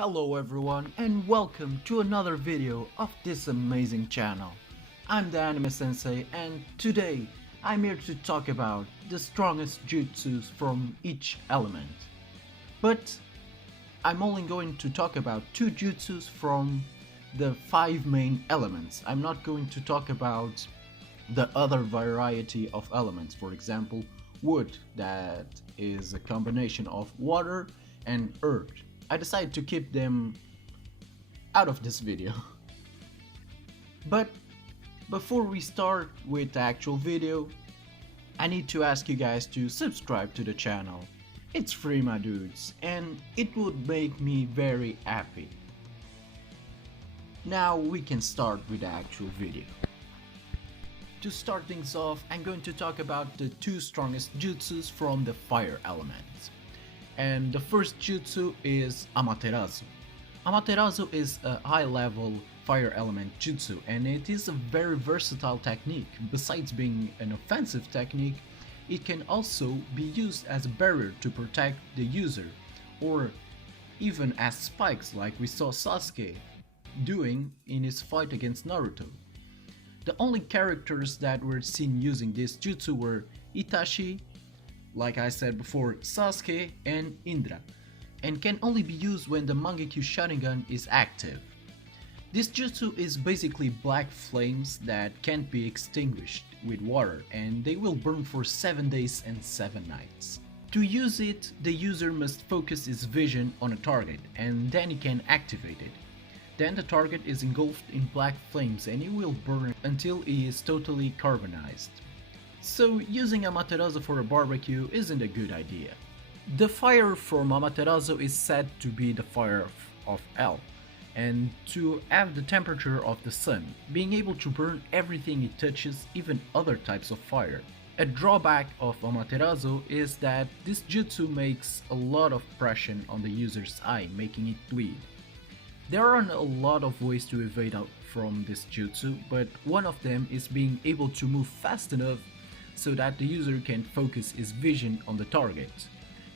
Hello everyone and welcome to another video of this amazing channel. I'm the Anime Sensei and today I'm here to talk about the strongest jutsus from each element. But I'm only going to talk about 2 jutsus from the 5 main elements. I'm not going to talk about the other variety of elements, for example wood, that is a combination of water and earth. I decided to keep them out of this video. But before we start with the actual video, I need to ask you guys to subscribe to the channel. It's free, my dudes, and it would make me very happy. Now we can start with the actual video. To start things off, I'm going to talk about the 2 strongest jutsus from the fire element. And the first jutsu is Amaterasu. Amaterasu is a high level fire element jutsu and it is a very versatile technique. Besides being an offensive technique, it can also be used as a barrier to protect the user, or even as spikes like we saw Sasuke doing in his fight against Naruto. The only characters that were seen using this jutsu were Itachi, like I said before, Sasuke and Indra, and can only be used when the Mangekyo Sharingan is active. This jutsu is basically black flames that can't be extinguished with water, and they will burn for 7 days and 7 nights. To use it, the user must focus his vision on a target, and then he can activate it. Then the target is engulfed in black flames and he will burn until he is totally carbonized. So using Amaterasu for a barbecue isn't a good idea. The fire from Amaterasu is said to be the fire of hell, and to have the temperature of the sun, being able to burn everything it touches, even other types of fire. A drawback of Amaterasu is that this jutsu makes a lot of pressure on the user's eye, making it bleed. There aren't a lot of ways to evade out from this jutsu, but one of them is being able to move fast enough so that the user can focus his vision on the target.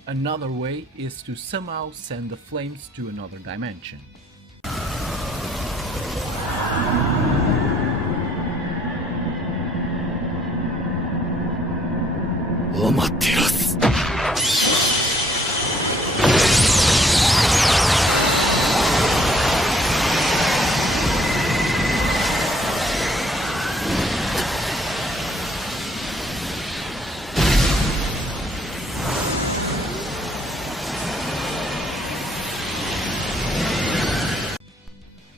Another way is to somehow send the flames to another dimension.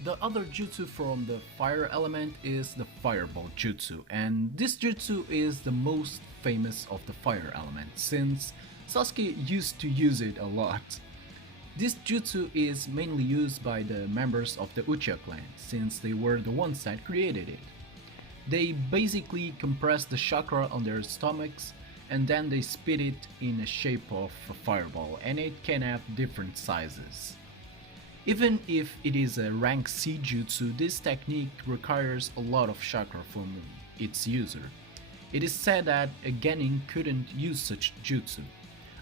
The other jutsu from the fire element is the fireball jutsu, and this jutsu is the most famous of the fire element since Sasuke used to use it a lot. This jutsu is mainly used by the members of the Uchiha clan since they were the ones that created it. They basically compress the chakra on their stomachs and then they spit it in a shape of a fireball, and it can have different sizes. Even if it is a rank C jutsu, this technique requires a lot of chakra from its user. It is said that a genin couldn't use such jutsu.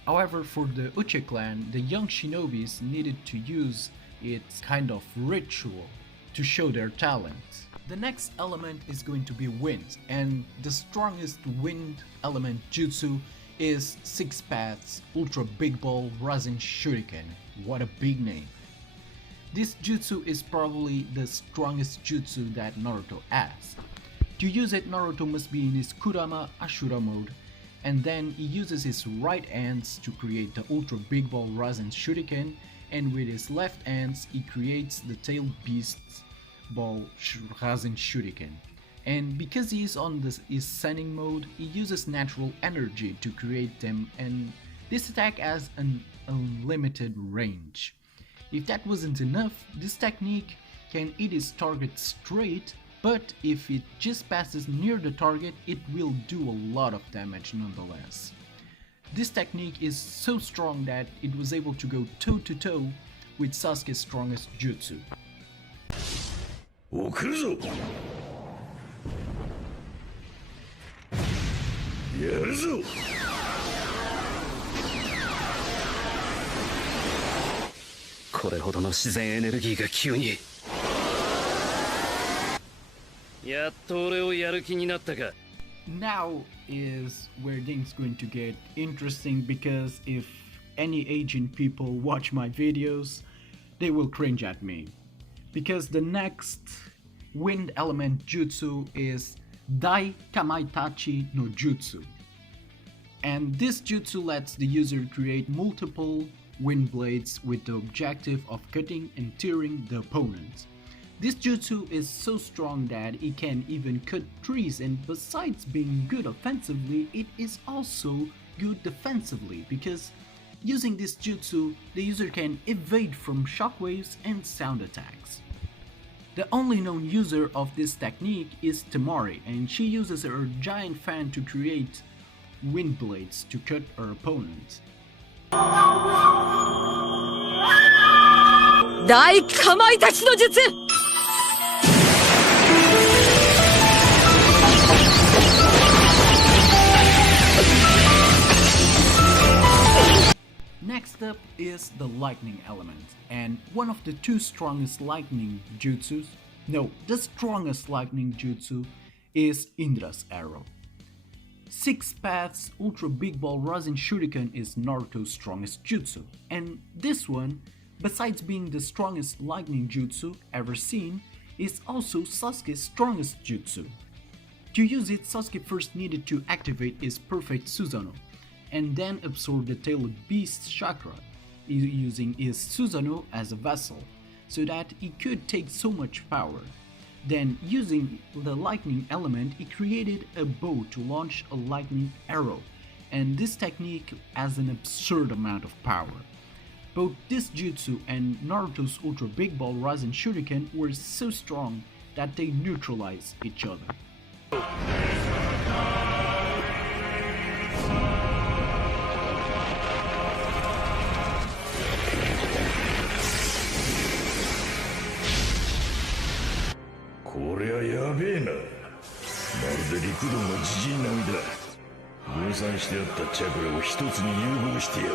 However, for the Uchiha clan, the young shinobis needed to use its kind of ritual to show their talent. The next element is going to be wind, and the strongest wind element jutsu is Six Paths Ultra Big Ball Rasen Shuriken. What a big name! This jutsu is probably the strongest jutsu that Naruto has. To use it, Naruto must be in his Kurama Ashura mode, and then he uses his right hands to create the Ultra Big Ball Rasen Shuriken, and with his left hands he creates the Tailed Beast Ball Rasen Shuriken. And because he is on his Sennin mode, he uses natural energy to create them, and this attack has an unlimited range. If that wasn't enough, this technique can hit his target straight, but if it just passes near the target, it will do a lot of damage nonetheless. This technique is so strong that it was able to go toe to toe with Sasuke's strongest jutsu. これほどの自然エネルギーが急に。やっと俺をやる気になったか。 Now is where things going to get interesting, because if any Asian people watch my videos, they will cringe at me. Because the next wind element jutsu is Dai Tamaitachi no Jutsu. And this jutsu lets the user create multiple wind blades with the objective of cutting and tearing the opponent. This jutsu is so strong that it can even cut trees, and besides being good offensively, it is also good defensively, because using this jutsu, the user can evade from shockwaves and sound attacks. The only known user of this technique is Temari, and she uses her giant fan to create wind blades to cut her opponent. Dai Tamaitachi no Jutsu! Next up is the lightning element, and one of the two strongest lightning jutsus, no, the strongest lightning jutsu is Indra's arrow. 6 Paths Ultra Big Ball Rasen Shuriken is Naruto's strongest jutsu, and this one, besides being the strongest lightning jutsu ever seen, is also Sasuke's strongest jutsu. To use it, Sasuke first needed to activate his perfect Susanoo, and then absorb the tailed beast's chakra, using his Susanoo as a vessel, so that he could take so much power. Then, using the lightning element, he created a bow to launch a lightning arrow, and this technique has an absurd amount of power. Both this jutsu and Naruto's Ultra Big Ball Rasen Shuriken were so strong that they neutralized each other. こりゃやべえな。まるで陸道のジジイ並みだ。分散してあったチャクラを一つに融合してやる。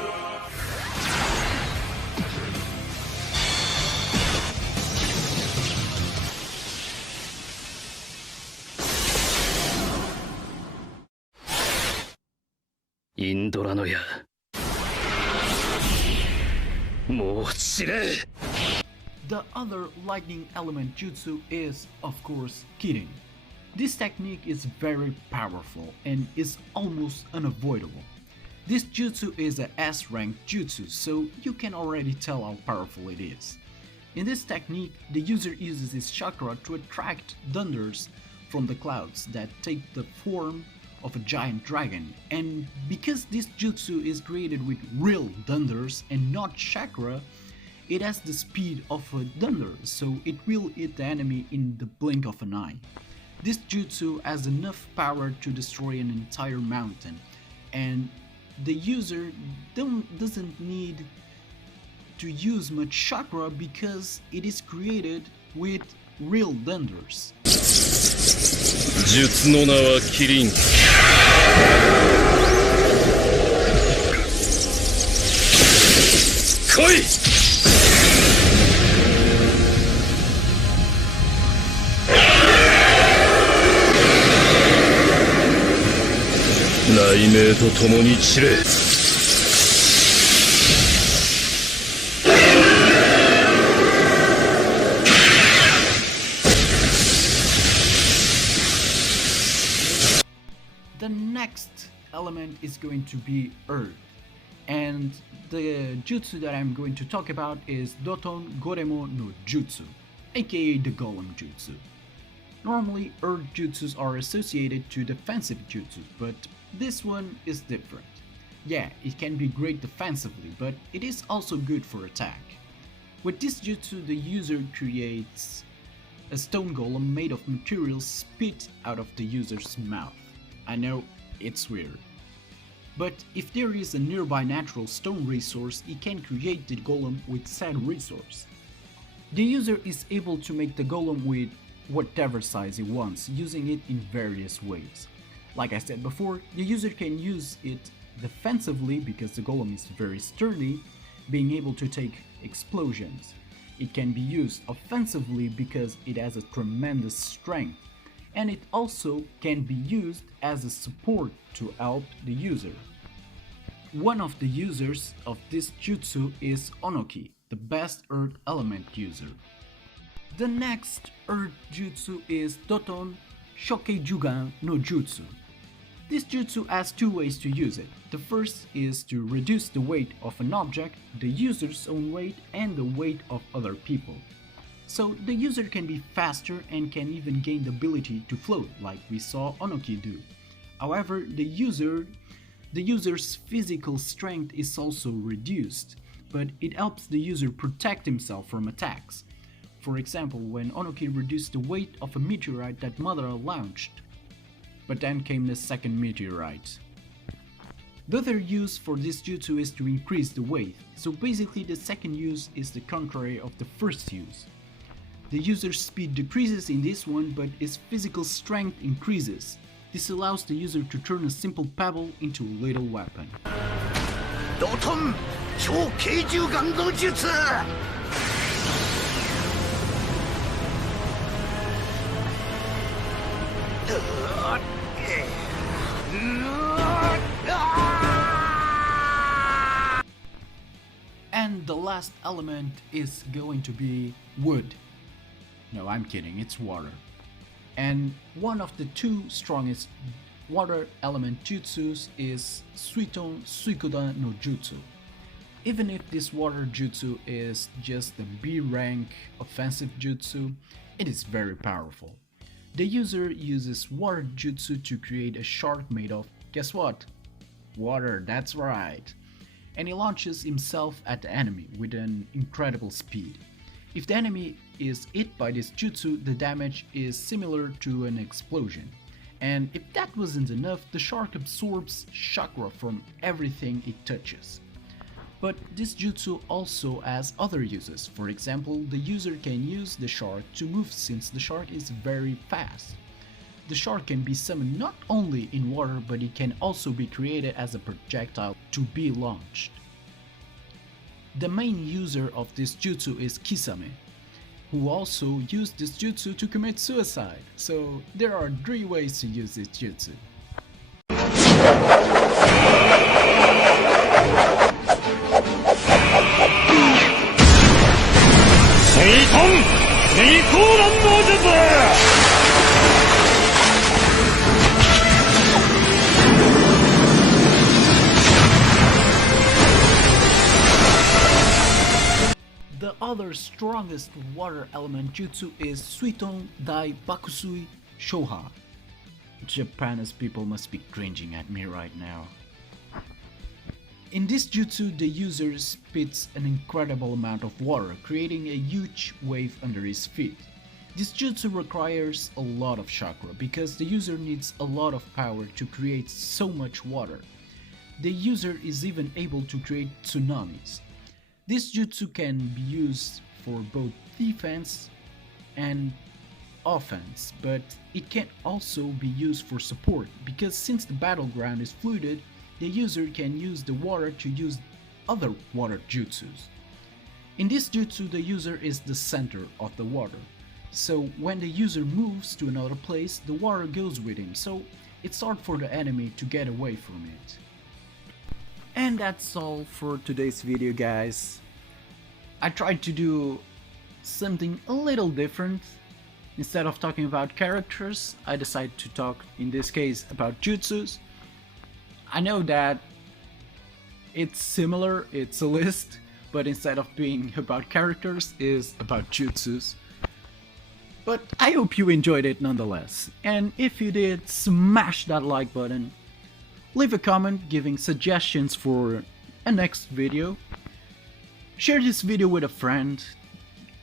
インドラの矢、もう散れ。 The other lightning element jutsu is, of course, Kirin. This technique is very powerful and is almost unavoidable. This jutsu is a S-ranked jutsu, so you can already tell how powerful it is. In this technique, the user uses his chakra to attract thunders from the clouds that take the form of a giant dragon, and because this jutsu is created with real thunders and not chakra, it has the speed of a thunder, so it will hit the enemy in the blink of an eye. This jutsu has enough power to destroy an entire mountain, and the user doesn't need to use much chakra because it is created with real thunders. 術の名はキリン。来い。 雷鳴とともに散れ。The next element is going to be Earth, and the jutsu that I'm going to talk about is Doton Goremo no Jutsu, aka the Golem Jutsu. Normally, Earth Jutsus are associated to defensive jutsus, but this one is different. Yeah, it can be great defensively, but it is also good for attack. With this jutsu, the user creates a stone golem made of materials spit out of the user's mouth. I know, it's weird. But if there is a nearby natural stone resource, he can create the golem with said resource. The user is able to make the golem with whatever size he wants, using it in various ways. Like I said before, the user can use it defensively because the golem is very sturdy, being able to take explosions. It can be used offensively because it has a tremendous strength, and it also can be used as a support to help the user. One of the users of this jutsu is Onoki, the best earth element user. The next earth jutsu is Doton Shokei no Jutsu. This jutsu has two ways to use it. The first is to reduce the weight of an object, the user's own weight, and the weight of other people. So the user can be faster and can even gain the ability to float, like we saw Onoki do. However, the user's physical strength is also reduced, but it helps the user protect himself from attacks. For example, when Onoki reduced the weight of a meteorite that Madara launched, but then came the second meteorite. The other use for this jutsu is to increase the weight, so basically the second use is the contrary of the first use. The user's speed decreases in this one, but his physical strength increases. This allows the user to turn a simple pebble into a little weapon. Doton Shokei no Jutsu! And the last element is going to be wood. No, I'm kidding, it's water. And one of the two strongest water element jutsus is Suiton Suikoda no Jutsu. Even if this water jutsu is just the B rank offensive jutsu, it is very powerful. The user uses water jutsu to create a shark made of, guess what? Water, that's right. And he launches himself at the enemy with an incredible speed. If the enemy is hit by this jutsu, the damage is similar to an explosion. And if that wasn't enough, the shark absorbs chakra from everything it touches. But this jutsu also has other uses. For example, the user can use the shark to move since the shark is very fast. The shark can be summoned not only in water, but it can also be created as a projectile to be launched. The main user of this jutsu is Kisame, who also used this jutsu to commit suicide. So there are 3 ways to use this jutsu. The other strongest water element jutsu is Suiton Dai Shoha. Japanese people must be cringing at me right now. In this jutsu, the user spits an incredible amount of water, creating a huge wave under his feet. This jutsu requires a lot of chakra because the user needs a lot of power to create so much water. The user is even able to create tsunamis. This jutsu can be used for both defense and offense, but it can also be used for support because since the battleground is fluided, the user can use the water to use other water jutsus. In this jutsu, the user is the center of the water, so when the user moves to another place, the water goes with him, so it's hard for the enemy to get away from it. And that's all for today's video, guys. I tried to do something a little different. Instead of talking about characters, I decided to talk, in this case, about jutsus. I know that it's similar, it's a list, but instead of being about characters, it's about jutsus. But I hope you enjoyed it nonetheless. And if you did, smash that like button. Leave a comment giving suggestions for a next video. Share this video with a friend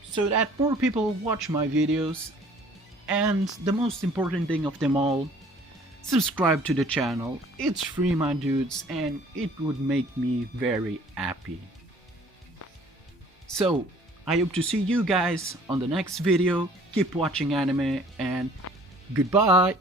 so that more people watch my videos. And the most important thing of them all, subscribe to the channel. It's free, my dudes, and it would make me very happy. So, I hope to see you guys on the next video. Keep watching anime, and goodbye!